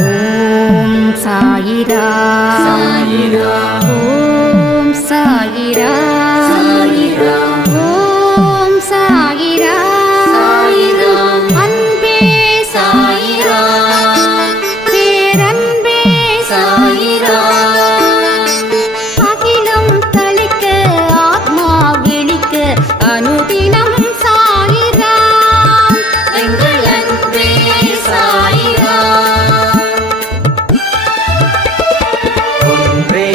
ஓம் சாயிரா சாயிரா ஓம் சாயிரா சாயிரா ஓம் சாயிரா சாயிரா அன்பே சாயிரா பேரன்பே சாயிரா அகிலம் தளிக்க ஆத்மா விழிக்க அனுதினம் சாயிரா எங்கள் அன்பே சாயிரா ஒன்றே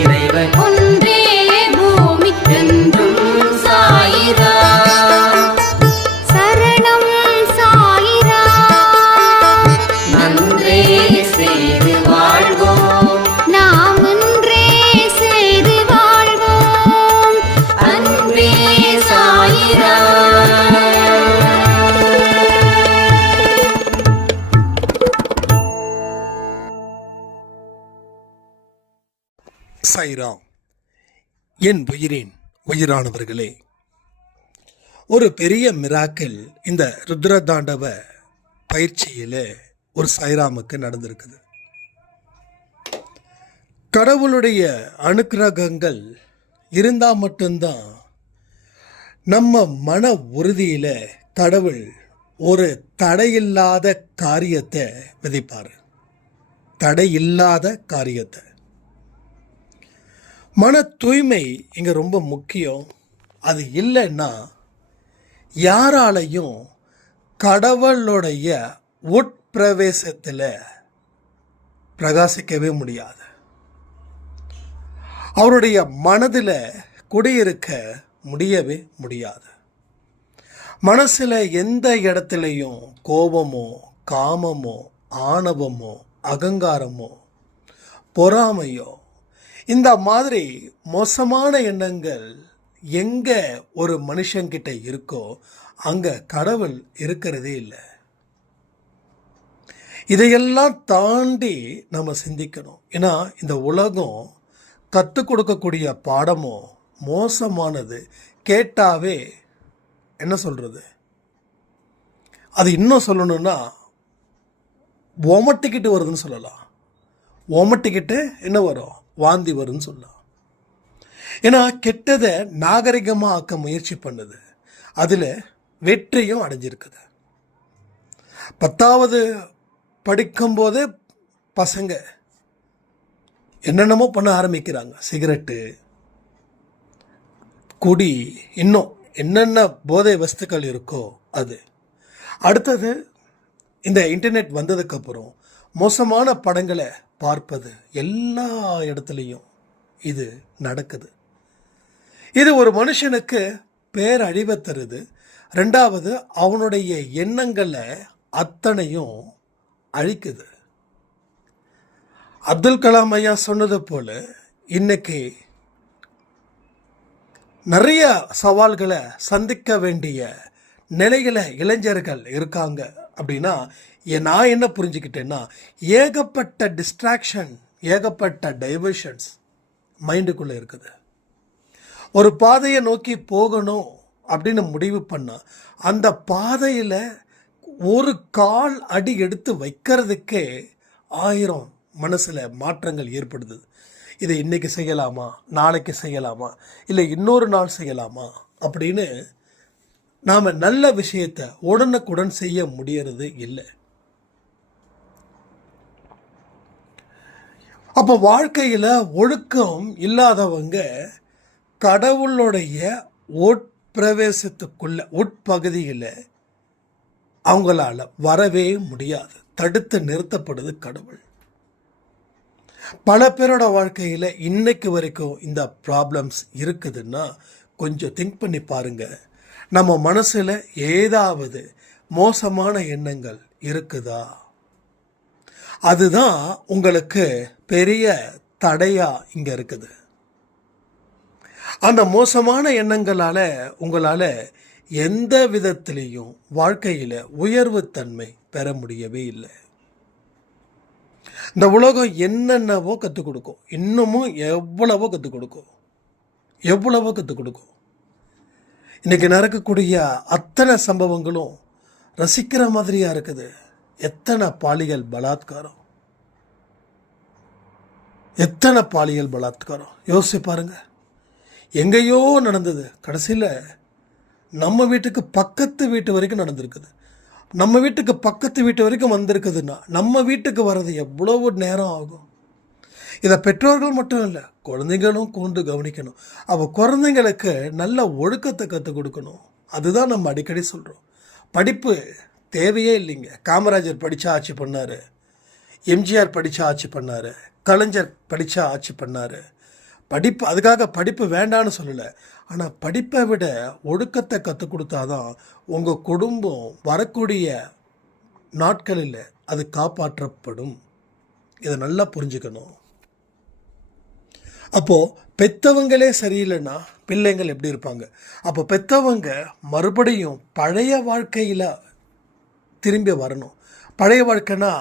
இறைவன் ஒன்றே பூமிக்கென்றும் சாயிரா சரணம் சாயிரா நன்றே செய்து வாழ்வோம் நாம் ஒன்றே செய்து வாழ்வோம் அன்பே சாயிரா சாய்ராம். என் உயிரின் உயிரானவர்களே, ஒரு பெரிய மிராக்கிள் இந்த ருத்ரதாண்டவ பயிற்சியில் ஒரு சாய்ராமுக்கு நடந்திருக்குது. கடவுளுடைய அனுக்கிரகங்கள் இருந்தால் மட்டும்தான் நம்ம மன உறுதியில் கடவுள் ஒரு தடையில்லாத காரியத்தை விதைப்பார். தடையில்லாத காரியத்தை. மன தூய்மை இங்கே ரொம்ப முக்கியம். அது இல்லைன்னா யாராலையும் கடவுளுடைய உட்பிரவேசத்தில் பிரகாசிக்கவே முடியாது. அவருடைய மனதில் குடியிருக்க முடியவே முடியாது. மனசில் எந்த இடத்துலையும் கோபமோ காமமோ ஆணவமோ அகங்காரமோ பொறாமையோ இந்த மாதிரி மோசமான எண்ணங்கள் எங்கே ஒரு மனுஷங்கிட்ட இருக்கோ அங்கே கடவுள் இருக்கிறதே இல்லை. இதையெல்லாம் தாண்டி நம்ம சிந்திக்கணும். ஏன்னா இந்த உலகம் கற்றுக் கொடுக்கக்கூடிய பாடமும் மோசமானது. கேட்டாவே என்ன சொல்கிறது, அது இன்னும் சொல்லணும்னா ஓமட்டிக்கிட்டு வருதுன்னு சொல்லலாம். ஓமட்டிக்கிட்டு என்ன வரும், வாந்தி வரும்னு சொல்லலாம். ஏன்னா கெட்டதை நாகரிகமாக ஆக்க முயற்சி பண்ணுது. அதில் வெற்றியும் அடைஞ்சிருக்குது. 10வது படிக்கும்போதே பசங்க என்னென்னமோ பண்ண ஆரம்பிக்கிறாங்க. சிகரெட்டு, குடி, இன்னும் என்னென்ன போதை வஸ்துக்கள் இருக்கோ அது. அடுத்தது இந்த இன்டர்நெட் வந்ததுக்கப்புறம் மோசமான படங்களை பார்ப்பது. எல்லா இடத்துலையும் இது நடக்குது. இது ஒரு மனுஷனுக்கு பேரழிவை தருது. 2வது அவனுடைய எண்ணங்களை அத்தனையும் அழிக்குது. அப்துல் கலாம் ஐயா சொன்னது போல இன்னைக்கு நிறைய சவால்களை சந்திக்க வேண்டிய நிலையில இளைஞர்கள் இருக்காங்க. அப்படின்னா நான் என்ன புரிஞ்சுக்கிட்டேன்னா, ஏகப்பட்ட டிஸ்ட்ராக்ஷன், ஏகப்பட்ட டைவர்ஷன்ஸ் மைண்டுக்குள்ளே இருக்குது. ஒரு பாதையை நோக்கி போகணும் அப்படின்னு முடிவு பண்ணால் அந்த பாதையில் ஒரு கால் அடி எடுத்து வைக்கிறதுக்கே 1000 மனசில் மாற்றங்கள் ஏற்படுது. இதை இன்றைக்கி செய்யலாமா, நாளைக்கு செய்யலாமா, இல்லை இன்னொரு நாள் செய்யலாமா அப்படின்னு நாம் நல்ல விஷயத்தை உடனுக்குடன் செய்ய முடியறது இல்லை. அப்போ வாழ்க்கையில் ஒழுக்கம் இல்லாதவங்க கடவுளுடைய உட்பிரவேசத்துக்குள்ள உட்பகுதியில் அவங்களால வரவே முடியாது. தடுத்து நிறுத்தப்படுது கடவுள். பல பேரோட வாழ்க்கையில் இன்னைக்கு வரைக்கும் இந்த ப்ராப்ளம்ஸ் இருக்குதுன்னா கொஞ்சம் திங்க் பண்ணி பாருங்க. நம்ம மனசில் ஏதாவது மோசமான எண்ணங்கள் இருக்குதா? அதுதான் உங்களுக்கு பெரிய தடையா இங்க இருக்குது. அந்த மோசமான எண்ணங்களால் உங்களால் எந்த விதத்திலையும் வாழ்க்கையில் உயர்வு தன்மை பெற முடியவே இல்லை. இந்த உலகம் என்னென்னவோ கற்றுக் கொடுக்கும், இன்னமும் எவ்வளவோ கற்றுக் கொடுக்கும். இன்றைக்கி நடக்கக்கூடிய அத்தனை சம்பவங்களும் ரசிக்கிற மாதிரியாக இருக்குது. எத்தனை பாலியல் பலாத்காரம், எத்தனை பாலியல் பலாத்காரம் யோசிச்சு பாருங்க. எங்கேயோ நடந்தது, கடைசியில் நம்ம வீட்டுக்கு பக்கத்து வீட்டு வரைக்கும் நடந்திருக்குது. நம்ம வீட்டுக்கு பக்கத்து வீட்டு வரைக்கும் வந்திருக்குதுன்னா நம்ம வீட்டுக்கு வர்றது எவ்வளவு நேரம் ஆகும்? இதை பெற்றோர்கள் மட்டும் இல்லை, குழந்தைங்களும் கூர்ந்து கவனிக்கணும். அப்போ குழந்தைங்களுக்கு நல்ல ஒழுக்கத்தை கற்றுக் கொடுக்கணும். அதுதான் நம்ம அடிக்கடி சொல்கிறோம். படிப்பு தேவையே இல்லைங்க. காமராஜர் படித்தா ஆட்சி பண்ணார், எம்ஜிஆர் படித்தா ஆட்சி பண்ணார், கலைஞர் படித்தா ஆட்சி பண்ணார். படிப்பு, அதுக்காக படிப்பு வேண்டான்னு சொல்லலை. ஆனால் படிப்பை விட ஒழுக்கத்தை கற்றுக் கொடுத்தாதான் உங்கள் குடும்பம் வரக்கூடிய நாட்களில் அது காப்பாற்றப்படும். இதை நல்லா புரிஞ்சுக்கணும். அப்போது பெற்றவங்களே சரியில்லைன்னா பிள்ளைங்கள் எப்படி இருப்பாங்க? அப்போ பெற்றவங்க மறுபடியும் பழைய வாழ்க்கையில் திரும்பி வரணும். பழைய வாழ்க்கைனா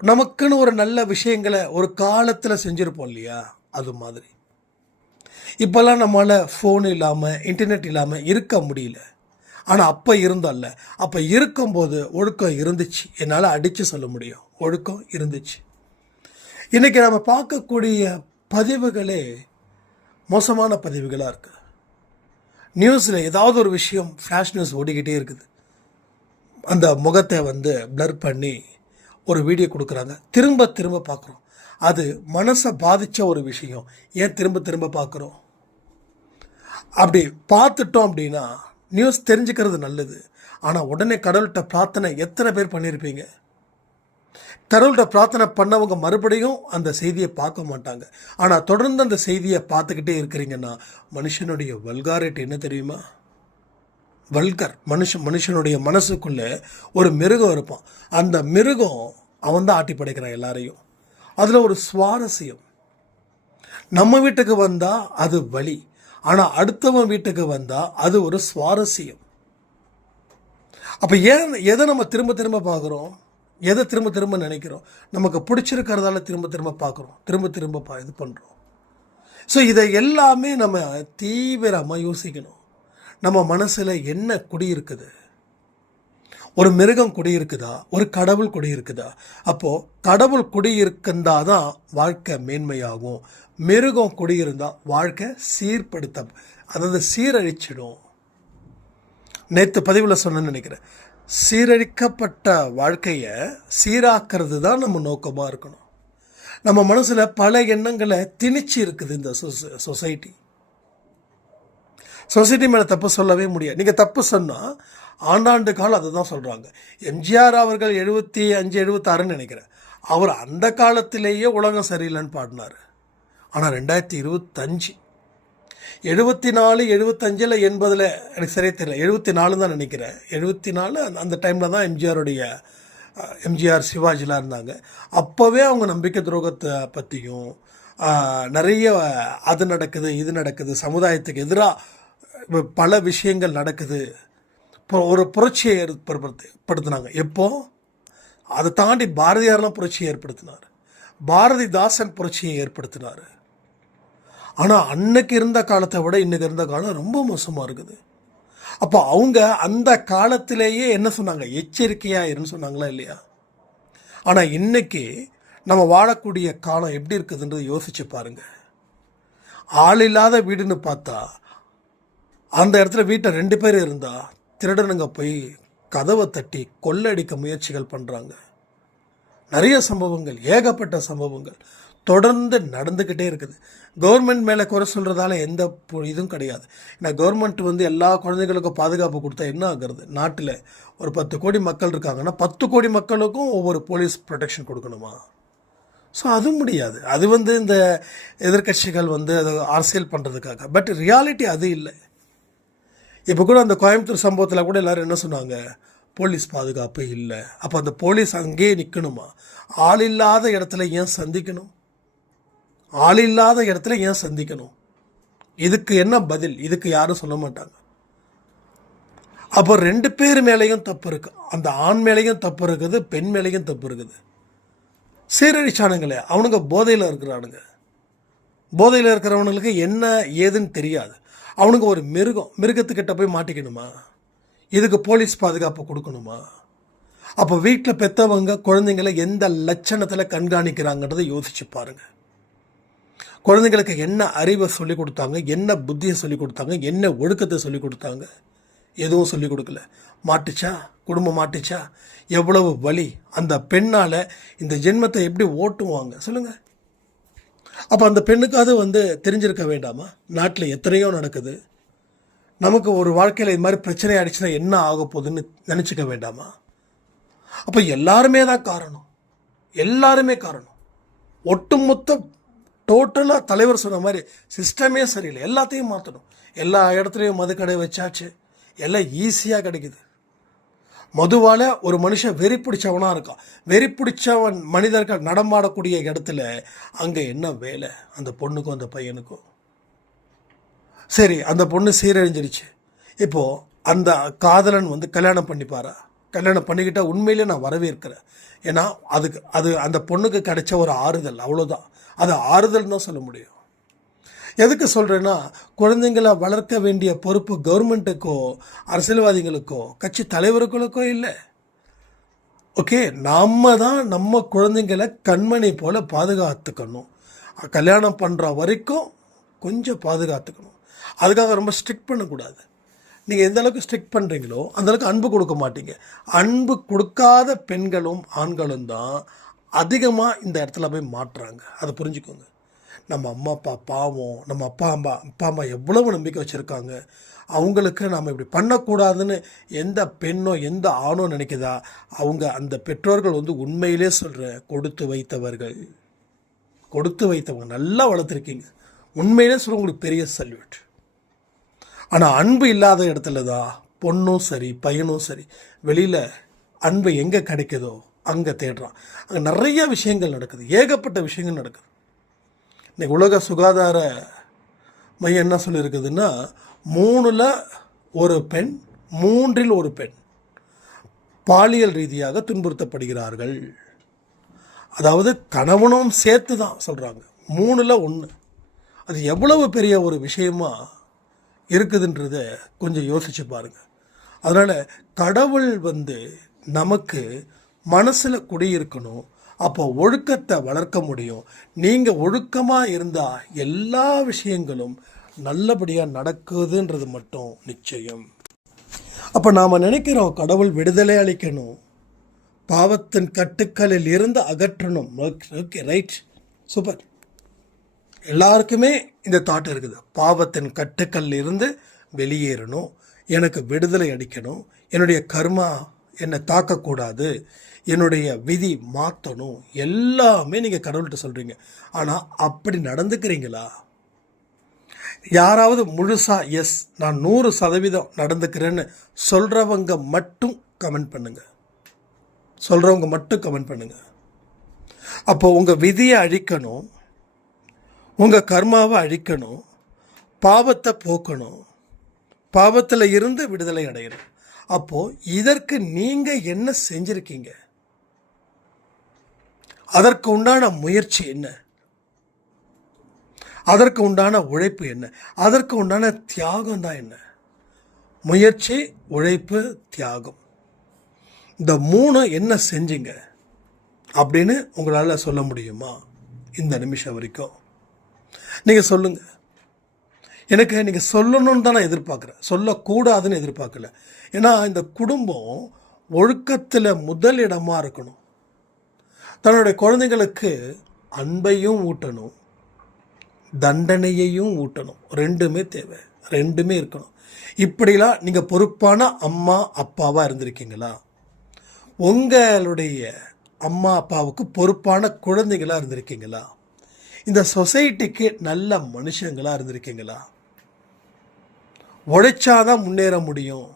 நமக்குன்னு ஒரு நல்ல விஷயங்களை ஒரு காலத்தில் செஞ்சுருப்போம் இல்லையா, அது மாதிரி. இப்போல்லாம் நம்மளால் ஃபோன் இல்லாமல் இன்டர்நெட் இல்லாமல் இருக்க முடியல. ஆனால் அப்போ இருந்தோம்ல, அப்போ இருக்கும்போது ஒழுக்கம் இருந்துச்சு. என்னால் அடித்து சொல்ல முடியும், ஒழுக்கம் இருந்துச்சு. இன்றைக்கி நம்ம பார்க்கக்கூடிய பதிவுகளே மோசமான பதிவுகளாக இருக்குது. நியூஸில் ஏதாவது ஒரு விஷயம் ஃப்ளாஷ் நியூஸ் ஓடிக்கிட்டே இருக்குது. அந்த முகத்தை பிளர் பண்ணி ஒரு வீடியோ கொடுக்குறாங்க, திரும்ப திரும்ப பார்க்குறோம். அது மனசை பாதித்த ஒரு விஷயம், ஏன் திரும்ப திரும்ப பார்க்குறோம்? அப்படி பார்த்துட்டோம் அப்படின்னா நியூஸ் தெரிஞ்சுக்கிறது நல்லது. ஆனால் உடனே கடவுள்கிட்ட பிரார்த்தனை எத்தனை பேர் பண்ணியிருப்பீங்க? கடவுள்கிட்ட பிரார்த்தனை பண்ணவங்க மறுபடியும் அந்த செய்தியை பார்க்க மாட்டாங்க. ஆனால் தொடர்ந்து அந்த செய்தியை பார்த்துக்கிட்டே இருக்கிறீங்கன்னா மனுஷனுடைய வல்காரிட்டி என்ன தெரியுமா? வல்கர் மனுஷனுடைய மனசுக்குள்ளே ஒரு மிருகம் இருப்பான். அந்த மிருகம் அவன் தான் ஆட்டி படைக்கிறான் எல்லாரையும். அதில் ஒரு சுவாரஸ்யம். நம்ம வீட்டுக்கு வந்தால் அது வலி, ஆனால் அடுத்தவன் வீட்டுக்கு வந்தால் அது ஒரு சுவாரஸ்யம். அப்போ எதை நம்ம திரும்ப திரும்ப பார்க்குறோம்? எதை திரும்ப திரும்ப நினைக்கிறோம்? நமக்கு பிடிச்சிருக்கிறதால திரும்ப திரும்ப பார்க்குறோம், திரும்ப திரும்ப இது பண்ணுறோம். ஸோ இதை எல்லாமே நம்ம தீவிரமாக யோசிக்கணும். நம்ம மனசில் என்ன குடியிருக்குது? ஒரு மிருகம் குடியிருக்குதா, ஒரு கடவுள் குடியிருக்குதா? அப்போது கடவுள் குடியிருந்தா தான் வாழ்க்கை மேன்மையாகும். மிருகம் குடியிருந்தால் வாழ்க்கை அதாவது சீரழிச்சிடும். நேற்று பதிவில் சொன்னேன்னு நினைக்கிறேன். சீரழிக்கப்பட்ட வாழ்க்கையை சீராக்கிறது தான் நம்ம நோக்கமாக இருக்கணும். நம்ம மனசில் பல எண்ணங்களை திணிச்சு இருக்குது இந்த சொசைட்டி மேலே தப்பு சொல்லவே முடியாது. நீங்கள் தப்பு சொன்னால் ஆண்டாண்டு காலம் அதை தான் சொல்கிறாங்க. எம்ஜிஆர் அவர்கள் 75 76ன்னு நினைக்கிறேன். அவர் அந்த காலத்திலேயே உலகம் சரியில்லைன்னு பாடினார். ஆனால் 2025 74 75 80 எனக்கு சரியாக தெரியல, 74 தான் நினைக்கிறேன். 74 அந்த டைமில் தான் எம்ஜிஆர் சிவாஜிலாம் இருந்தாங்க. அப்போவே அவங்க நம்பிக்கை துரோகத்தை பற்றியும் நிறைய அது நடக்குது இது நடக்குது, சமுதாயத்துக்கு எதிராக பல விஷயங்கள் நடக்குது, ஒரு புரட்சியை ஏற்படுத்தினாங்க. எப்போ? அதை தாண்டி பாரதியார்லாம் புரட்சியை ஏற்படுத்தினார், பாரதிதாசன் புரட்சியை ஏற்படுத்தினார். ஆனால் அன்னைக்கு இருந்த காலத்தை விட இன்றைக்கி இருந்த காலம் ரொம்ப மோசமாக இருக்குது. அப்போ அவங்க அந்த காலத்திலேயே என்ன சொன்னாங்க? எச்சரிக்கையாக இருன்னு சொன்னாங்களா இல்லையா? ஆனால் இன்னைக்கு நம்ம வாழக்கூடிய காலம் எப்படி இருக்குதுன்றது யோசிச்சு பாருங்கள். ஆள் இல்லாத வீடுன்னு பார்த்தா அந்த இடத்துல வீட்டை 2 பேர் இருந்தால் திருடனுங்க போய் கதவை தட்டி கொள்ளடிக்க முயற்சிகள் பண்ணுறாங்க. நிறைய சம்பவங்கள், ஏகப்பட்ட சம்பவங்கள் தொடர்ந்து நடந்துக்கிட்டே இருக்குது. கவர்மெண்ட் மேலே குறை சொல்கிறதால எந்த இதுவும் கிடையாது. ஏன்னா கவர்மெண்ட் எல்லா குழந்தைகளுக்கும் பாதுகாப்பு கொடுத்தா என்ன ஆகுறது? நாட்டில் ஒரு 10 கோடி மக்கள் இருக்காங்கன்னா 10 கோடி மக்களுக்கும் ஒவ்வொரு போலீஸ் ப்ரொடெக்ஷன் கொடுக்கணுமா? ஸோ அது முடியாது. அது இந்த எதிர்கட்சிகள் அதை அரசியல் பண்ணுறதுக்காக. பட் ரியாலிட்டி அது இல்லை. இப்போ கூட அந்த கோயம்புத்தூர் சம்பவத்தில் கூட எல்லோரும் என்ன சொன்னாங்க? போலீஸ் பாதுகாப்பு இல்லை. அப்போ அந்த போலீஸ் அங்கேயே நிற்கணுமா? ஆள் இல்லாத இடத்துல ஏன் சந்திக்கணும்? ஆள் இல்லாத இடத்துல ஏன் சந்திக்கணும்? இதுக்கு என்ன பதில்? இதுக்கு யாரும் சொல்ல மாட்டாங்க. அப்போ 2 பேர் மேலேயும் தப்பு இருக்குது. அந்த ஆண் மேலேயும் தப்பு இருக்குது, பெண் மேலேயும் தப்பு இருக்குது. சீரழிச்சானுங்களே அவனுங்க போதையில் இருக்கிறானுங்க. போதையில் இருக்கிறவனுங்களுக்கு என்ன ஏதுன்னு தெரியாது. அவனுங்க ஒரு மிருகத்துக்கிட்ட போய் மாட்டிக்கணுமா? இதுக்கு போலீஸ் பாதுகாப்பு கொடுக்கணுமா? அப்போ வீட்டில் பெற்றவங்க குழந்தைங்களை எந்த லட்சணத்தில் கண்காணிக்கிறாங்கன்றதை யோசிச்சு பாருங்கள். குழந்தைங்களுக்கு என்ன அறிவை சொல்லிக் கொடுத்தாங்க, என்ன புத்தியை சொல்லிக் கொடுத்தாங்க, என்ன ஒழுக்கத்தை சொல்லிக் கொடுத்தாங்க? எதுவும் சொல்லிக் கொடுக்கல. மாட்டுச்சா, குடும்பம் மாட்டுச்சா, எவ்வளவு வலி. அந்த பெண்ணால் இந்த ஜென்மத்தை எப்படி ஓட்டுவாங்க சொல்லுங்கள். அப்போ அந்த பெண்ணுக்காவது தெரிஞ்சிருக்க வேண்டாமா? நாட்டில் எத்தனையோ நடக்குது. நமக்கு ஒரு வாழ்க்கையில் இது மாதிரி பிரச்சனை ஆயிடுச்சுன்னா என்ன ஆக போகுதுன்னு நினச்சிக்க வேண்டாமா? அப்போ எல்லாருமே தான் காரணம், எல்லாருமே காரணம். ஒட்டுமொத்த டோட்டலாக தலைவர் சொன்ன மாதிரி சிஸ்டமே சரியில்லை. எல்லாத்தையும் மாற்றணும். எல்லா இடத்துலையும் மதுக்கடை வச்சாச்சு, எல்லாம் ஈஸியாக கிடைக்குது. மதுவால் ஒரு மனுஷன் வெறி பிடிச்சவனாக இருக்கான். வெறி பிடிச்சவன் மனிதர்கள் நடமாடக்கூடிய இடத்துல அங்கே என்ன வேலை அந்த பொண்ணுக்கும் அந்த பையனுக்கும்? சரி, அந்த பொண்ணு சீரழிஞ்சிருச்சு. இப்போது அந்த காதலன் கல்யாணம் பண்ணிப்பாரா? கல்யாணம் பண்ணிக்கிட்டால் உண்மையிலே நான் வரவேற்கிறேன். ஏன்னா அது அந்த பொண்ணுக்கு கிடைச்ச ஒரு ஆறுதல், அவ்வளோதான். அது ஆறுதல் தான் சொல்ல முடியும். எதுக்கு சொல்கிறேன்னா, குழந்தைங்களை வளர்க்க வேண்டிய பொறுப்பு கவர்மெண்ட்டுக்கோ அரசியல்வாதிகளுக்கோ கட்சி தலைவர்களுக்கோ இல்லை. ஓகே, நம்ம தான் நம்ம குழந்தைங்களை கண்மணி போல் பாதுகாத்துக்கணும். கல்யாணம் பண்ணுற வரைக்கும் கொஞ்சம் பாதுகாத்துக்கணும். அதுக்காக ரொம்ப ஸ்ட்ரிக்ட் பண்ணக்கூடாது. நீங்கள் எந்த அளவுக்கு ஸ்ட்ரிக்ட் பண்ணுறீங்களோ அந்தளவுக்கு அன்பு கொடுக்க மாட்டீங்க. அன்பு கொடுக்காத பெண்களும் ஆண்களும் தான் அதிகமாக இந்த இடத்துல போய் மாட்டுறாங்க. அதை புரிஞ்சுக்கோங்க. நம்ம அம்மா அப்பா பாவம், நம்ம அப்பா அம்மா எவ்வளவு நம்பிக்கை வச்சுருக்காங்க. அவங்களுக்கு நாம் இப்படி பண்ணக்கூடாதுன்னு எந்த பெண்ணோ எந்த ஆணோ நினைக்குதா, அவங்க அந்த பெற்றோர்கள் உண்மையிலே சொல்கிறேன், கொடுத்து வைத்தவங்க நல்லா வளர்த்துருக்கீங்க. உண்மையிலே சொல்ல உங்களுக்கு பெரிய சல்யூட். ஆனால் அன்பு இல்லாத இடத்துல தான் பொண்ணும் சரி பையனும் சரி வெளியில் அன்பு எங்கே கிடைக்குதோ அங்கே தேடுறான். அங்கே நிறைய விஷயங்கள் நடக்குது, ஏகப்பட்ட விஷயங்கள் நடக்குது. இன்றைக்கி உலக சுகாதார மையம் என்ன சொல்லியிருக்குதுன்னா, 3ல் ஒரு பெண் 3ல் ஒரு பெண் பாலியல் ரீதியாக துன்புறுத்தப்படுகிறார்கள். அதாவது கணவனும் சேர்த்து தான் சொல்கிறாங்க, 3ல் 1. அது எவ்வளவு பெரிய ஒரு விஷயமா இருக்குதுன்றத கொஞ்சம் யோசிச்சு பாருங்கள். அதனால் கடவுள் நமக்கு மனசில் குடியிருக்கணும். அப்போ ஒழுக்கத்தை வளர்க்க முடியும். நீங்கள் ஒழுக்கமாக இருந்தால் எல்லா விஷயங்களும் நல்லபடியாக நடக்குதுன்றது மட்டும் நிச்சயம். அப்போ நாம் நினைக்கிறோம் கடவுள் விடுதலை அளிக்கணும், பாவத்தின் கட்டுக்களில் இருந்து அகற்றணும். Okay, right, super. எல்லாருக்குமே இந்த தாட் இருக்குது. பாவத்தின் கட்டுக்கள் இருந்து வெளியேறணும், எனக்கு விடுதலை அளிக்கணும், என்னுடைய கர்மா என்னை தாக்கக்கூடாது, என்னுடைய விதி மாற்றணும். எல்லாமே நீங்கள் கடவுள்கிட்ட சொல்கிறீங்க. ஆனால் அப்படி நடந்துக்கிறீங்களா? யாராவது முழுசாக எஸ் நான் 100% நடந்துக்கிறேன்னு சொல்கிறவங்க மட்டும் கமெண்ட் பண்ணுங்கள். அப்போ உங்கள் விதியை அழிக்கணும், உங்கள் கர்மாவை அழிக்கணும், பாவத்தை போக்கணும், பாவத்தில் இருந்து விடுதலை அடையணும். அப்போது இதற்கு நீங்கள் என்ன செஞ்சுருக்கீங்க? அதற்கு உண்டான முயற்சி என்ன? அதற்கு உண்டான உழைப்பு என்ன? அதற்கு உண்டான தியாகம் தான் என்ன? முயற்சி, உழைப்பு, தியாகம், இந்த 3 என்ன செஞ்சீங்க அப்படின்னு உங்களால் சொல்ல முடியுமா? இந்த நிமிஷம் வரைக்கும் நீங்கள் சொல்லுங்கள். எனக்கு நீங்கள் சொல்லணும்னு தான் நான் எதிர்பார்க்குறேன், சொல்லக்கூடாதுன்னு எதிர்பார்க்கல. ஏன்னா இந்த குடும்பம் ஒழுக்கத்தில் முதல் இடமாக இருக்கணும். தன்னுடைய குழந்தைங்களுக்கு அன்பையும் ஊட்டணும், தண்டனையையும் ஊட்டணும். 2மே தேவை, 2மே இருக்கணும். இப்படிலாம் நீங்கள் பொறுப்பான அம்மா அப்பாவாக இருந்திருக்கீங்களா? உங்களுடைய அம்மா அப்பாவுக்கு பொறுப்பான குழந்தைகளாக இருந்திருக்கீங்களா? இந்த சொசைட்டிக்கு நல்ல மனுஷங்களாக இருந்திருக்கீங்களா? உழைச்சாதான் முன்னேற முடியும்,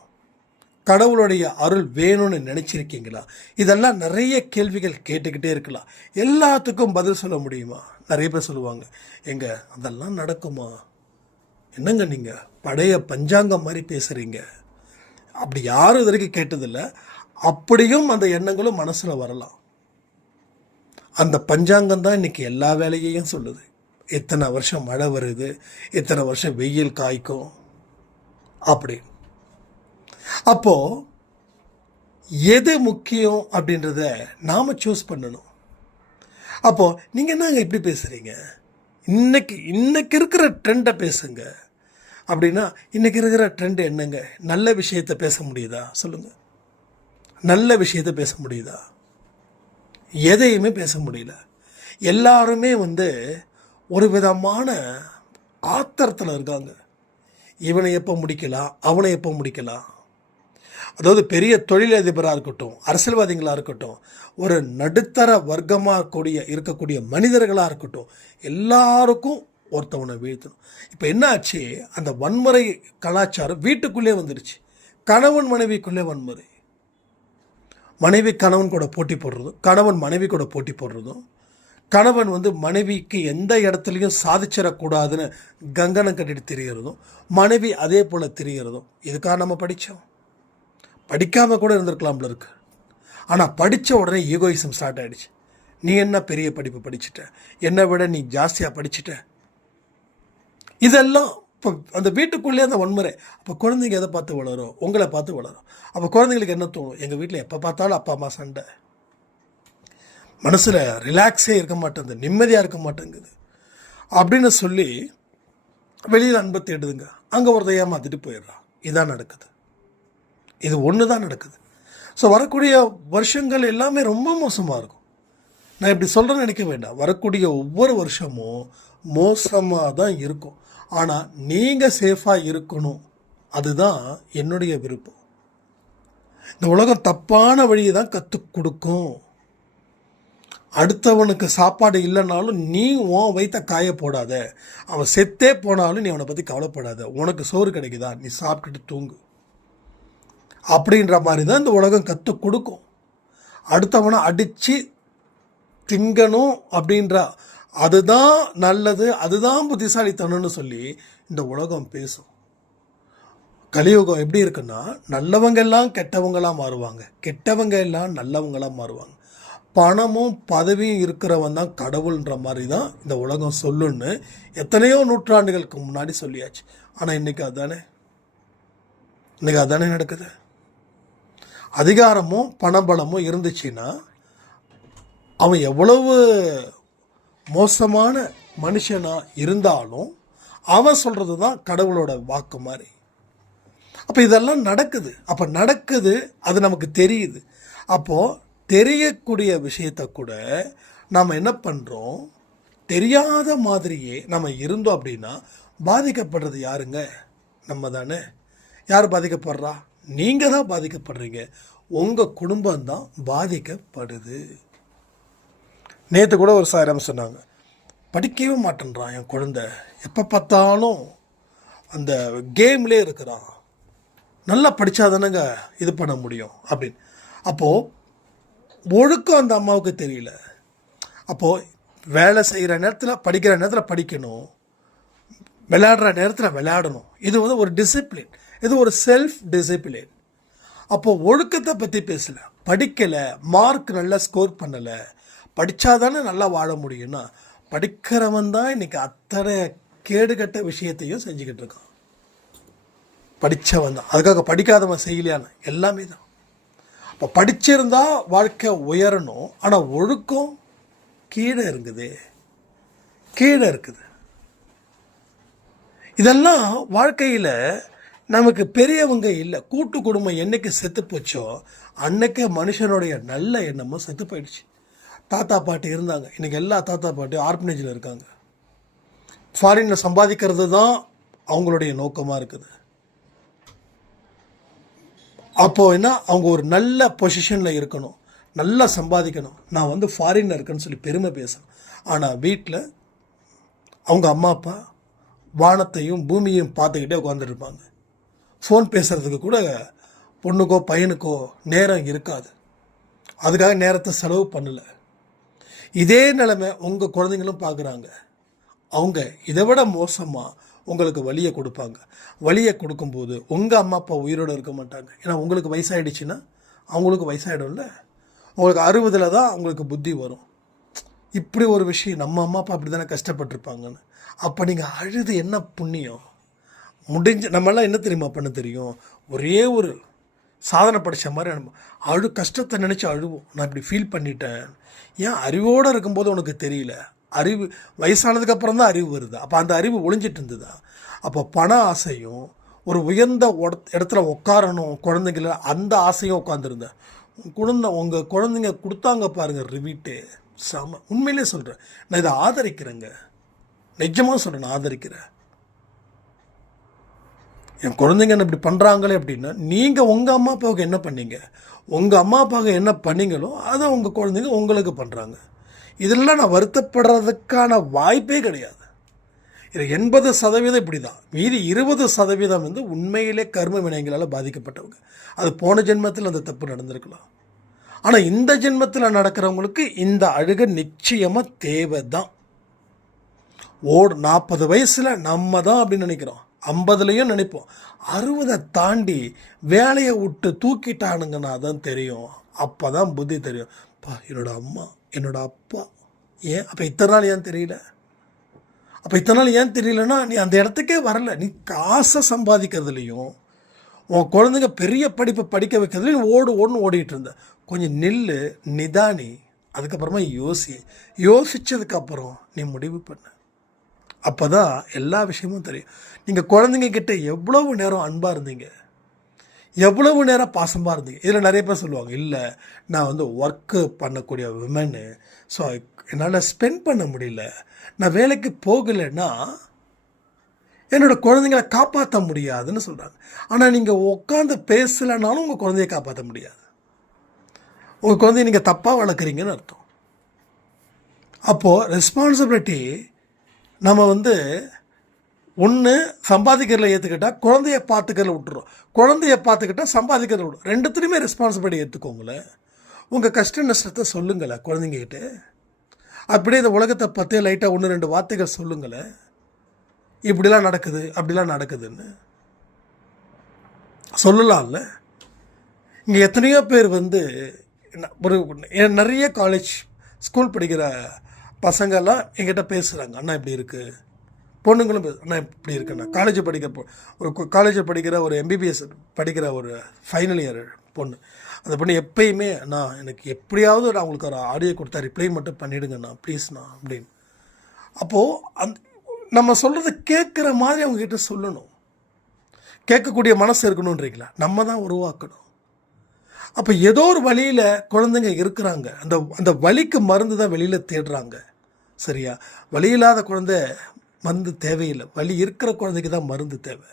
கடவுளுடைய அருள் வேணும்னு நினச்சிருக்கீங்களா? இதெல்லாம் நிறைய கேள்விகள் கேட்டுக்கிட்டே இருக்கலாம். எல்லாத்துக்கும் பதில் சொல்ல முடியுமா? நிறைய பேர் சொல்லுவாங்க, எங்க அதெல்லாம் நடக்குமா? என்னங்க நீங்கள் பழைய பஞ்சாங்கம் மாதிரி பேசுகிறீங்க. அப்படி யாரும் இது வரைக்கும் கேட்டதில்லை. அப்படியும் அந்த எண்ணங்களும் மனசில் வரலாம். அந்த பஞ்சாங்கம் தான் இன்றைக்கி எல்லா வேலையையும் சொல்லுது. எத்தனை வருஷம் மழை வருது, எத்தனை வருஷம் வெயில் காய்க்கும் அப்படி. அப்போது எது முக்கியம் அப்படின்றத நாம் சூஸ் பண்ணணும். அப்போது நீங்கள் என்னங்க இப்படி பேசுகிறீங்க? இன்னைக்கு இருக்கிற ட்ரெண்டை பேசுங்க. அப்படின்னா இன்னைக்கு இருக்கிற ட்ரெண்ட் என்னங்க? நல்ல விஷயத்தை பேச முடியுதா சொல்லுங்கள்? நல்ல விஷயத்தை பேச முடியுதா? எதையுமே பேச முடியல. எல்லாருமே ஒரு விதமான ஆத்திரத்தில் இருக்காங்க. இவனை எப்போ முடிக்கலாம், அவனை எப்போ முடிக்கலாம். அதாவது பெரிய தொழிலதிபராக இருக்கட்டும், அரசியல்வாதிகளாக இருக்கட்டும், ஒரு நடுத்தர வர்க்கமாக இருக்கக்கூடிய மனிதர்களாக இருக்கட்டும், எல்லாருக்கும் ஒருத்தவனை வீழ்த்தணும். இப்போ என்ன ஆச்சு, அந்த வன்முறை கலாச்சாரம் வீட்டுக்குள்ளே வந்துடுச்சு. கணவன் மனைவிக்குள்ளே வன்முறை, மனைவி கணவன் கூட போட்டி போடுறதும், கணவன் மனைவி கூட போட்டி போடுறதும், கணவன் மனைவிக்கு எந்த இடத்துலையும் சாதிச்சிடக்கூடாதுன்னு கங்கணம் கட்டிட்டு திரிகிறதும், மனைவி அதே போல் திரிகிறதும். இதுக்காக நம்ம படித்தோம்? படிக்காமல் கூட இருந்திருக்கலாம்ல இருக்கு. ஆனால் படித்த உடனே ஈகோயிசம் ஸ்டார்ட் ஆகிடுச்சு. நீ என்ன பெரிய படிப்பு படிச்சுட்ட, என்னை விட நீ ஜாஸ்தியாக படிச்சுட்ட. இதெல்லாம் இப்போ அந்த வீட்டுக்குள்ளேயே அந்த வன்முறை. அப்போ குழந்தைங்க எதை பார்த்து வளரும்? உங்களை பார்த்து வளரும். அப்போ குழந்தைங்களுக்கு என்ன தோணும்? எங்கள் வீட்டில் எப்போ பார்த்தாலும் அப்பா அம்மா சண்டை, மனசில் ரிலாக்ஸே இருக்க மாட்டேங்குது, நிம்மதியாக இருக்க மாட்டேங்குது அப்படின்னு சொல்லி வெளியில் அன்பை தேடுதுங்க. அங்கே ஒருத்த ஏமாற்றிட்டு போயிடுறான். இதான் நடக்குது. இது ஒன்று தான் நடக்குது. ஸோ வரக்கூடிய வருஷங்கள் எல்லாமே ரொம்ப மோசமாக இருக்கும். நான் இப்படி சொல்கிறேன்னு நினைக்க வேண்டாம். வரக்கூடிய ஒவ்வொரு வருஷமும் மோசமாக தான் இருக்கும். ஆனால் நீங்கள் சேஃபாக இருக்கணும், அதுதான் என்னுடைய விருப்பம். இந்த உலகம் தப்பான வழியை தான் கற்றுக் கொடுக்கும். அடுத்தவனுக்கு சாப்பாடு இல்லைனாலும் நீ உன் வயிற்ற காய போடாத. அவன் செத்தே போனாலும் நீ அவனை பற்றி கவலைப்படாத. உனக்கு சோறு கிடைக்குதா, நீ சாப்பிட்டுட்டு தூங்கு அப்படின்ற மாதிரி தான் இந்த உலகம் கற்றுக் கொடுக்கும். அடுத்தவனை அடித்து திங்கணும் அப்படின்ற, அதுதான் நல்லது, அதுதான் புத்திசாலித்தனம்னு சொல்லி இந்த உலகம் பேசும். கலியுகம் எப்படி இருக்குன்னா, நல்லவங்க எல்லாம் கெட்டவங்களாக மாறுவாங்க, கெட்டவங்க எல்லாம் நல்லவங்களாக மாறுவாங்க. பணமும் பதவியும் இருக்கிறவன் தான் கடவுள்ன்ற மாதிரி தான் இந்த உலகம் சொல்லுன்னு எத்தனையோ நூற்றாண்டுகளுக்கு முன்னாடி சொல்லியாச்சு. ஆனால் இன்றைக்கி அதானே நடக்குது. அதிகாரமும் பணபலமும் இருந்துச்சுன்னா அவன் எவ்வளவு மோசமான மனுஷனாக இருந்தாலும் அவன் சொல்கிறது தான் கடவுளோட வாக்கு மாதிரி. அப்போ இதெல்லாம் நடக்குது. அப்போ நடக்குது, அது நமக்கு தெரியுது. அப்போது தெரியக்கூடிய விஷயத்தை கூட நாம் என்ன பண்ணுறோம், தெரியாத மாதிரியே நம்ம இருந்தோம் அப்படின்னா பாதிக்கப்படுறது யாருங்க? நம்ம தானே. யார் பாதிக்கப்படுறா? நீங்கள் தான் பாதிக்கப்படுறீங்க. உங்கள் குடும்பம் தான் பாதிக்கப்படுது. நேற்று கூட ஒரு சாயிரம் சொன்னாங்க, படிக்கவே மாட்டேன்றான் என் குழந்தை, எப்போ பார்த்தாலும் அந்த கேம்லேயே இருக்கிறான், நல்லா படித்தாதானங்க இது பண்ண முடியும் அப்படின்னு. அப்போது ஒழுக்கம் அந்த அம்மாவுக்கு தெரியல. அப்போது வேலை செய்கிற நேரத்தில் படிக்கிற நேரத்தில் படிக்கணும், விளையாடுற நேரத்தில் விளையாடணும். இது ஒரு டிசிப்ளின், இது ஒரு செல்ஃப் டிசிப்ளின். அப்போது ஒழுக்கத்தை பற்றி பேசலை, படிக்கலை, மார்க் நல்லா ஸ்கோர் பண்ணலை, படித்தாதானே நல்லா வாழ முடியும்னா படிக்கிறவன் தான் இன்றைக்கி அத்தனை கேடுகட்ட விஷயத்தையும் செஞ்சுக்கிட்டு இருக்கான். படித்தவன் தான். அதுக்காக படிக்காதவன் செய்யலையான்னு எல்லாமே தான். இப்போ படிச்சிருந்தா வாழ்க்கை உயரணும், ஆனால் ஒழுக்கம் கீழே இருக்குது. இதெல்லாம் வாழ்க்கையில் நமக்கு பெரியவங்க இல்லை. கூட்டு குடும்பம் என்னைக்கு செத்து போச்சோ அன்னைக்கு மனுஷனுடைய நல்ல எண்ணமும் செத்து போயிடுச்சு. தாத்தா பாட்டி இருந்தாங்க, இன்றைக்கி எல்லா தாத்தா பாட்டி ஆர்பனேஜில் இருக்காங்க. ஃபாரினில் சம்பாதிக்கிறது தான் அவங்களுடைய நோக்கமாக இருக்குது. அப்போது என்ன, அவங்க ஒரு நல்ல பொசிஷனில் இருக்கணும், நல்லா சம்பாதிக்கணும், நான் ஃபாரினில் இருக்கேன்னு சொல்லி பெருமை பேசணும். ஆனால் வீட்டில் அவங்க அம்மா அப்பா வானத்தையும் பூமியையும் பார்த்துக்கிட்டே உட்காந்துருப்பாங்க. ஃபோன் பேசுகிறதுக்கு கூட பொண்ணுக்கோ பையனுக்கோ நேரம் இருக்காது. அதுக்காக நேரத்தை செலவு பண்ணலை. இதே நிலைமை உங்கள் குழந்தைங்களும் பார்க்குறாங்க. அவங்க இதை விட மோசமாக உங்களுக்கு வலியை கொடுப்பாங்க. வலியை கொடுக்கும்போது உங்கள் அம்மா அப்பா உயிரோடு இருக்க மாட்டாங்க. ஏன்னா உங்களுக்கு வயசாகிடுச்சுன்னா அவங்களுக்கு வயசாகிடும்ல. உங்களுக்கு 60 தான் அவங்களுக்கு புத்தி வரும். இப்படி ஒரு விஷயம், நம்ம அம்மா அப்பா அப்படி தானே கஷ்டப்பட்டுருப்பாங்கன்னு. அப்போ நீங்கள் அழுது என்ன புண்ணியம்? நம்மளாம் என்ன தெரியுமா பண்ண தெரியும், ஒரே ஒரு சாதனை படித்த மாதிரி நம்ம கஷ்டத்தை நினச்சி அழுவோம். நான் இப்படி ஃபீல் பண்ணிட்டேன். ஏன் அறிவோடு இருக்கும்போது உனக்கு தெரியல, அறிவு வயசானதுக்கு அப்புறம் தான் அறிவு வருது. அப்போ அந்த அறிவு ஒளிஞ்சிட்டு இருந்ததா? அப்போ பண ஆசையும் ஒரு உயர்ந்த இடத்துல உட்காரணும் குழந்தைங்கள, அந்த ஆசையும் உட்காந்துருந்தேன். உங்கள் குழந்தைங்க கொடுத்தாங்க பாருங்கள் ரிவீட்டு, செம. உண்மையிலே சொல்கிறேன், நான் இதை ஆதரிக்கிறேங்க, நிஜமாக சொல்கிறேன், நான் ஆதரிக்கிறேன். என் குழந்தைங்க என்ன இப்படி பண்ணுறாங்களே அப்படின்னா, நீங்கள் உங்கள் அம்மா அப்பாவுக்கு என்ன பண்ணீங்க, உங்கள் அம்மா அப்பாவுக்கு என்ன பண்ணீங்களோ அதை உங்கள் குழந்தைங்க உங்களுக்கு பண்ணுறாங்க. இதெல்லாம் நான் வருத்தப்படுறதுக்கான வாய்ப்பே கிடையாது. இது 80% இப்படி தான். மீதி 20% வந்து உண்மையிலே கர்ம வினைகளால் பாதிக்கப்பட்டவங்க. அது போன ஜென்மத்தில் அந்த தப்பு நடந்திருக்கலாம். ஆனால் இந்த ஜென்மத்தில் நடக்கிறவங்களுக்கு இந்த அழுகை நிச்சயமாக தேவை தான். 40 வயசில் நம்ம தான் அப்படின்னு நினைக்கிறோம், 50லையும் நினைப்போம். 60 தாண்டி வேலையை விட்டு தூக்கிட்டானுங்கன்னா தான் தெரியும். அப்போ தான் புத்தி தெரியும். என்னோட அம்மா, என்னோட அப்பா, ஏன் அப்போ இத்தனை நாள் ஏன் தெரியல? அப்போ இத்தனை நாள் ஏன் தெரியலன்னா, நீ அந்த இடத்துக்கே வரல. நீ காசை சம்பாதிக்கிறதுலையும் உன் குழந்தைங்க பெரிய படிப்பை படிக்க வைக்கிறதுலையும் ஓடுன்னு ஓடிட்டு இருந்த. கொஞ்சம் நில்லு, நிதானி, அதுக்கப்புறமா யோசித்ததுக்கப்புறம் நீ முடிவு பண்ண. அப்போ தான் எல்லா விஷயமும் தெரியும். நீங்கள் குழந்தைங்க கிட்ட எவ்வளவு நேரம் அன்பாக இருந்தீங்க, எவ்வளவு நேரம் பாசமாக இருந்தீங்க. இதில் நிறைய பேர் சொல்லுவாங்க, இல்லை நான் வந்து ஒர்க்கு பண்ணக்கூடிய விமனு, ஸோ என்னால் ஸ்பெண்ட் பண்ண முடியல, நான் வேலைக்கு போகலைன்னா என்னோடய குழந்தைங்களை காப்பாற்ற முடியாதுன்னு சொல்கிறாங்க. ஆனால் நீங்கள் உட்காந்து பேசலைனாலும் உங்கள் குழந்தைய காப்பாற்ற முடியாது. உங்கள் குழந்தைய நீங்கள் தப்பாக வளர்க்குறீங்கன்னு அர்த்தம். அப்போது ரெஸ்பான்சிபிலிட்டி நம்ம வந்து ஒன்று சம்பாதிக்கிறதுல ஏற்றுக்கிட்டால் குழந்தைய பார்த்துக்கிறதுல விட்டுறோம், குழந்தைய பார்த்துக்கிட்டால் சம்பாதிக்கிறதுல விடும். ரெண்டுத்துலேயுமே ரெஸ்பான்சிபிலிட்டி எடுத்துக்கோங்களேன். உங்கள் கஷ்ட நஷ்டத்தை சொல்லுங்களேன் குழந்தைங்ககிட்ட. அப்படியே இந்த உலகத்தை பற்றி லைட்டாக 1-2 வார்த்தைகள் சொல்லுங்களேன். இப்படிலாம் நடக்குது, அப்படிலாம் நடக்குதுன்னு சொல்லலாம்ல. இங்கே எத்தனையோ பேர் வந்து ஒரு நிறைய காலேஜ் ஸ்கூல் படிக்கிற பசங்கள்லாம் என்கிட்ட பேசுகிறாங்க, அண்ணா இப்படி இருக்குது. பொண்ணுங்களும் அண்ணா இப்படி இருக்குண்ணா. காலேஜில் படிக்கிற ஒரு MBBS படிக்கிற ஒரு ஃபைனல் இயர் பொண்ணு, அந்த பொண்ணு எப்பயுமே நான் எனக்கு எப்படியாவது நான் உங்களுக்கு ஒரு ஆடியோ கொடுத்தா ரிப்ளை மட்டும் பண்ணிவிடுங்கண்ணா ப்ளீஸ்ண்ணா அப்படின்னு. அப்போது நம்ம சொல்கிறத கேட்குற மாதிரி அவங்கக்கிட்ட சொல்லணும். கேட்கக்கூடிய மனசு இருக்கணுன்றீங்களா? நம்ம தான் உருவாக்கணும். அப்போ ஏதோ ஒரு வழியில் குழந்தைங்க இருக்கிறாங்க, அந்த வலிக்கு மருந்து தான் வெளியில் தேடுறாங்க. சரியா? வலி இல்லாத குழந்தை மருந்து தேவையில்லை, வலி இருக்கிற குழந்தைக்கு தான் மருந்து தேவை.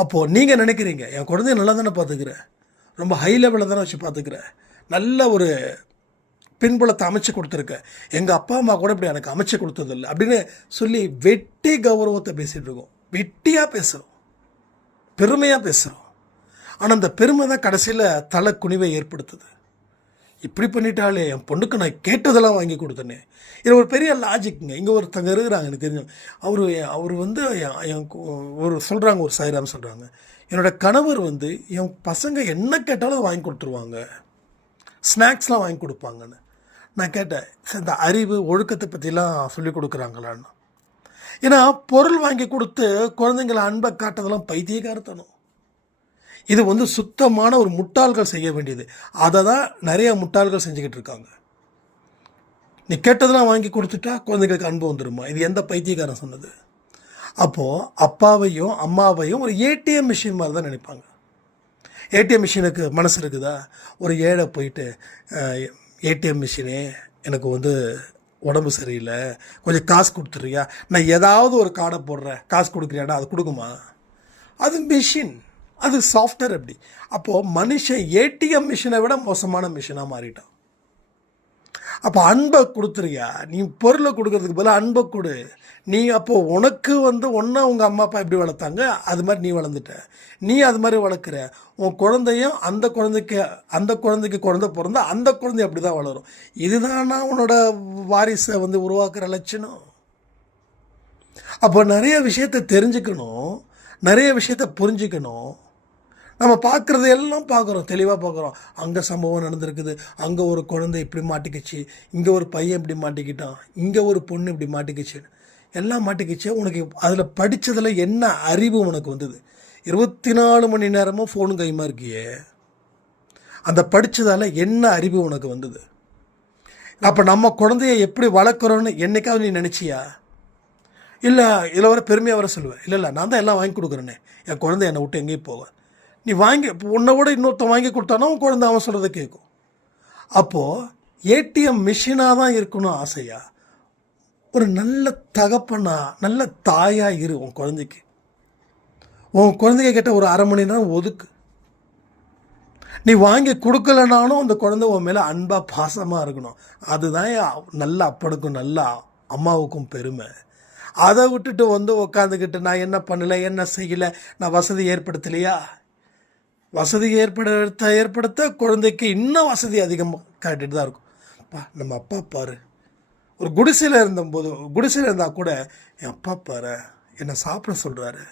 அப்போது நீங்கள் நினைக்கிறீங்க, என் குழந்தைய நல்லா தானே பார்த்துக்கிறேன், ரொம்ப ஹை லெவலில் தானே வச்சு பார்த்துக்கிறேன், நல்ல ஒரு பின்புலத்தை அமைச்சு கொடுத்துருக்கேன், எங்கள் அப்பா அம்மா கூட இப்படி எனக்கு அமைச்சு கொடுத்ததில்லை அப்படின்னு சொல்லி வெட்டி கௌரவத்தை பேசிகிட்டு இருக்கோம். வெட்டியாக பேசுகிறோம், பெருமையாக பேசுகிறோம். ஆனால் அந்த பெருமை தான் கடைசியில் தலை குனிவை ஏற்படுத்துது. இப்படி பண்ணிட்டாலே என் பொண்ணுக்கு நான் கேட்டதெல்லாம் வாங்கி கொடுத்தேனே. இது ஒரு பெரிய லாஜிக்குங்க. இங்கே ஒருத்தங்க இருக்கிறாங்க எனக்கு தெரியும், அவர் வந்து ஒரு சொல்கிறாங்க, ஒரு சாய்ராம் சொல்கிறாங்க, என்னோடய கணவர் வந்து என் பசங்க என்ன கேட்டாலும் வாங்கி கொடுத்துருவாங்க, ஸ்நாக்ஸ்லாம் வாங்கி கொடுப்பாங்கன்னு. நான் கேட்டேன், இந்த அறிவு ஒழுக்கத்தை பற்றிலாம் சொல்லி கொடுக்குறாங்களான்னு. ஏன்னா பொருள் வாங்கி கொடுத்து குழந்தைங்களை அன்பை காட்டுறதெல்லாம் பைத்தியக்காரத்தனம். இது வந்து சுத்தமான ஒரு முட்டாள்கள் செய்ய வேண்டியது. அதை தான் நிறைய முட்டாள்கள் செஞ்சுக்கிட்டு இருக்காங்க. நீ கேட்டதெல்லாம் வாங்கி கொடுத்துட்டா குழந்தைங்களுக்கு அன்பு வந்துடுமா? இது எந்த பைத்தியக்காரன் சொன்னது? அப்போது அப்பாவையும் அம்மாவையும் ஒரு ATM மிஷின் மாதிரி தான் நினைப்பாங்க. ATM மிஷினுக்கு மனசு இருக்குதா? ஒரு ஏழை போயிட்டு ATM மிஷினே எனக்கு வந்து உடம்பு சரியில்லை, கொஞ்சம் காசு கொடுத்துட்றியா, நான் ஏதாவது ஒரு கார்டை போடுறேன், காசு கொடுக்குறியாடா, அது கொடுக்குமா? அது மிஷின், அது சாஃப்ட்வேர். அப்படி அப்போது மனுஷன் ATM மிஷினை விட மோசமான மிஷினாக மாறிட்டான். அப்போ அன்பை கொடுத்துறியா? நீ பொருளை கொடுக்கறதுக்கு பதிலாக அன்பை கொடு. நீ அப்போது உனக்கு வந்து ஒன்றா உங்கள் அம்மா அப்பா எப்படி வளர்த்தாங்க அது மாதிரி நீ வளர்ந்துட்ட, நீ அது மாதிரி வளர்க்குற. உன் குழந்தையும் அந்த குழந்தைக்கு குழந்தை பிறந்தா அந்த குழந்தை அப்படி தான் வளரும். இதுதானா உன்னோட வாரிசை வந்து உருவாக்குற லட்சணம்? அப்போ நிறைய விஷயத்தை தெரிஞ்சுக்கணும், நிறைய விஷயத்தை புரிஞ்சுக்கணும். நம்ம பார்க்குறது எல்லாம் பார்க்குறோம், தெளிவாக பார்க்குறோம். அங்கே சம்பவம் நடந்திருக்குது, அங்கே ஒரு குழந்தை இப்படி மாட்டிக்கிச்சு, இங்கே ஒரு பையன் இப்படி மாட்டிக்கிட்டான், இங்கே ஒரு பொண்ணு இப்படி மாட்டிக்கிச்சு, எல்லாம் மாட்டிக்கிச்சு. உனக்கு அதில் படித்ததில் என்ன அறிவு உனக்கு வந்தது? 24 மணி நேரமும் ஃபோனு கைமா இருக்கியே, அந்த படித்ததால் என்ன அறிவு உனக்கு வந்தது? அப்போ நம்ம குழந்தைய எப்படி வளர்க்குறோன்னு என்னைக்காவது நீ நினச்சியா? இல்லை இதில் வர பெருமையாக வர சொல்லுவேன், இல்லை நான் தான் எல்லாம் வாங்கி கொடுக்குறேனே, என் குழந்தை என்னை விட்டு எங்கேயும் போக. நீ வாங்கி உன்னை விட இன்னொருத்தன் வாங்கி கொடுத்தானா உன் குழந்தை அவன் சொல்கிறத கேட்கும். அப்போது ஏடிஎம் மிஷினாக தான் இருக்கணும் ஆசையா? ஒரு நல்ல தகப்பனா நல்ல தாயா இரு. உன் குழந்தைக்கு உன் குழந்தைங்க கிட்ட ஒரு அரை மணி நேரம் ஒதுக்கு. நீ வாங்கி கொடுக்கலனாலும் அந்த குழந்தை உன் மேலே அன்பாக பாசமாக இருக்கணும். அதுதான் நல்ல அப்பனுக்கும் நல்ல அம்மாவுக்கும் பெருமை. அதை விட்டுட்டு உட்காந்துக்கிட்டு நான் என்ன பண்ணலை, என்ன செய்யலை, நான் வசதி ஏற்படுத்தலையா? வசதி ஏற்படுத்த குழந்தைக்கு இன்னும் வசதி அதிகமாக காட்டிட்டு தான் இருக்கும். நம்ம அப்பா பாரு, ஒரு குடிசையில் இருந்தால் கூட என் அப்பா பாரு என்னை சாப்பிட சொல்கிறாரு,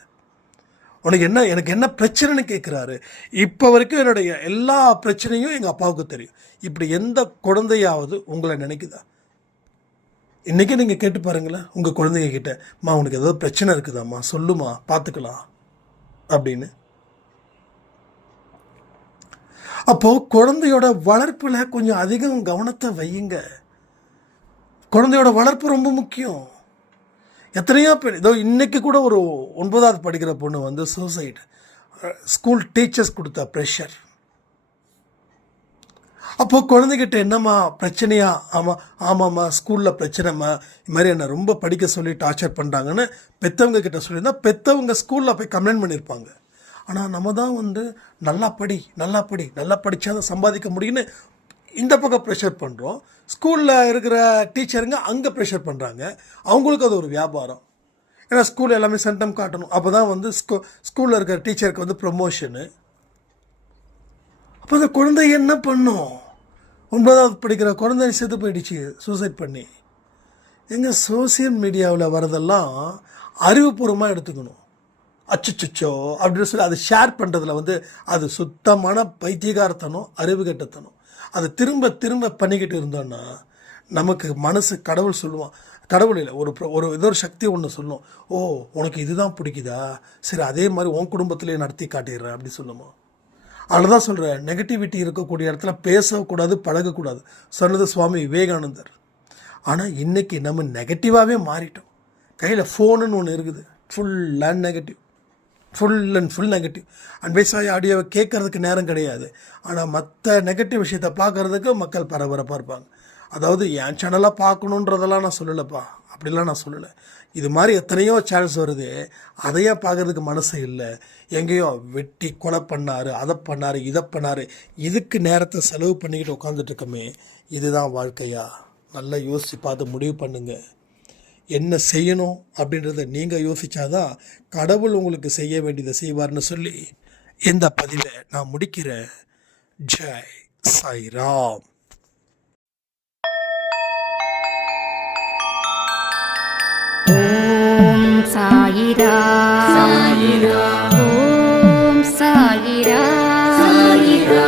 உனக்கு என்ன, எனக்கு என்ன பிரச்சனைன்னு கேட்குறாரு. இப்போ வரைக்கும் என்னுடைய எல்லா பிரச்சனையும் எங்கள் அப்பாவுக்கு தெரியும். இப்படி எந்த குழந்தையாவது உங்களை நினைக்குதா? இன்றைக்கி நீங்கள் கேட்டு பாருங்களேன் உங்கள் குழந்தைங்க கிட்ட, உனக்கு ஏதாவது பிரச்சனை இருக்குதாம்மா சொல்லுமா பார்த்துக்கலாம் அப்படின்னு. அப்போது குழந்தையோட வளர்ப்பில் கொஞ்சம் அதிகம் கவனத்தை வையுங்க. குழந்தையோட வளர்ப்பு ரொம்ப முக்கியம். எத்தனையோ பேர் இதோ இன்றைக்கி கூட ஒரு 9வது படிக்கிற பொண்ணு சூசைடு, ஸ்கூல் டீச்சர்ஸ் கொடுத்த ப்ரெஷர். அப்போது குழந்தைகிட்ட என்னம்மா பிரச்சனையா? ஆமாம்மா ஸ்கூலில் பிரச்சனைம்மா, இது மாதிரி என்னை ரொம்ப படிக்க சொல்லி டார்ச்சர் பண்ணுறாங்கன்னு பெற்றவங்க கிட்ட சொல்லியிருந்தால் பெற்றவங்க ஸ்கூலில் போய் கம்ப்ளைண்ட் பண்ணியிருப்பாங்க. ஆனால் நம்ம தான் நல்லா படித்தா தான் சம்பாதிக்க முடியும்னு இந்த பக்கம் ப்ரெஷர் பண்ணுறோம். ஸ்கூலில் இருக்கிற டீச்சருங்க அங்கே ப்ரெஷர் பண்ணுறாங்க. அவங்களுக்கு அது ஒரு வியாபாரம். ஏன்னா ஸ்கூல் எல்லாமே சென்டம் காட்டணும். அப்போ தான் ஸ்கூலில் இருக்கிற டீச்சருக்கு ப்ரொமோஷனு. அப்போ அந்த குழந்தை என்ன பண்ணும்? 9வது படிக்கிற குழந்தை செத்து போயிடுச்சு சூசைட் பண்ணி. எங்கள் சோசியல் மீடியாவில் வரதெல்லாம் அறிவுபூர்வமாக எடுத்துக்கணும். அச்சோ அப்படின்னு சொல்லி அதை ஷேர் பண்ணுறதுல அது சுத்தமான பைத்தியகாரத்தனம், அறிவு கெட்டத்தனம். அதை திரும்ப பண்ணிக்கிட்டு இருந்தோன்னா நமக்கு மனசு கடவுள் சொல்லுவான், கடவுள் இல்லை ஒரு ஏதோ ஒரு சக்தி ஒன்று சொல்லும், ஓ உனக்கு இதுதான் பிடிக்குதா, சரி அதே மாதிரி உன் குடும்பத்திலே நடத்தி காட்டிடுறேன் அப்படி சொல்லுமா. அதில் தான் சொல்கிறேன், நெகட்டிவிட்டி இருக்கக்கூடிய இடத்துல பேசக்கூடாது, பழகக்கூடாது சொன்னது சுவாமி விவேகானந்தர். ஆனால் இன்றைக்கி நம்ம நெகட்டிவாகவே மாறிட்டோம். கையில் ஃபோனுன்னு ஒன்று இருக்குது, ஃபுல் அண்ட் ஃபுல் நெகட்டிவ். அட்வைஸாக ஆடியோவை கேட்குறதுக்கு நேரம் கிடையாது. ஆனால் மற்ற நெகட்டிவ் விஷயத்தை பார்க்குறதுக்கு மக்கள் பரபரப்பாக இருப்பாங்க. அதாவது என் சேனலாக பார்க்கணுன்றதெல்லாம் நான் சொல்லலைப்பா, அப்படிலாம் நான் சொல்லலை. இது மாதிரி எத்தனையோ சேனல்ஸ் வருது, அதையே பார்க்குறதுக்கு மனசு இல்லை. எங்கேயோ வெட்டி கொலை பண்ணார், அதை பண்ணார், இதை பண்ணார், இதுக்கு நேரத்தை செலவு பண்ணிக்கிட்டு உட்காந்துட்ருக்கோமே, இதுதான் வாழ்க்கையா? நல்லா யோசித்து பார்த்து முடிவு பண்ணுங்கள். என்ன செய்யணும் அப்படின்றத நீங்கள் யோசித்தாதான் கடவுள் உங்களுக்கு செய்ய வேண்டியதை செய்வார்னு சொல்லி இந்த பதிவை நான் முடிக்கிறேன். ஜெய் சாய்ராம். ஓம் சாயிரா சாயிரா ஓம் சாயிரா சாயிரா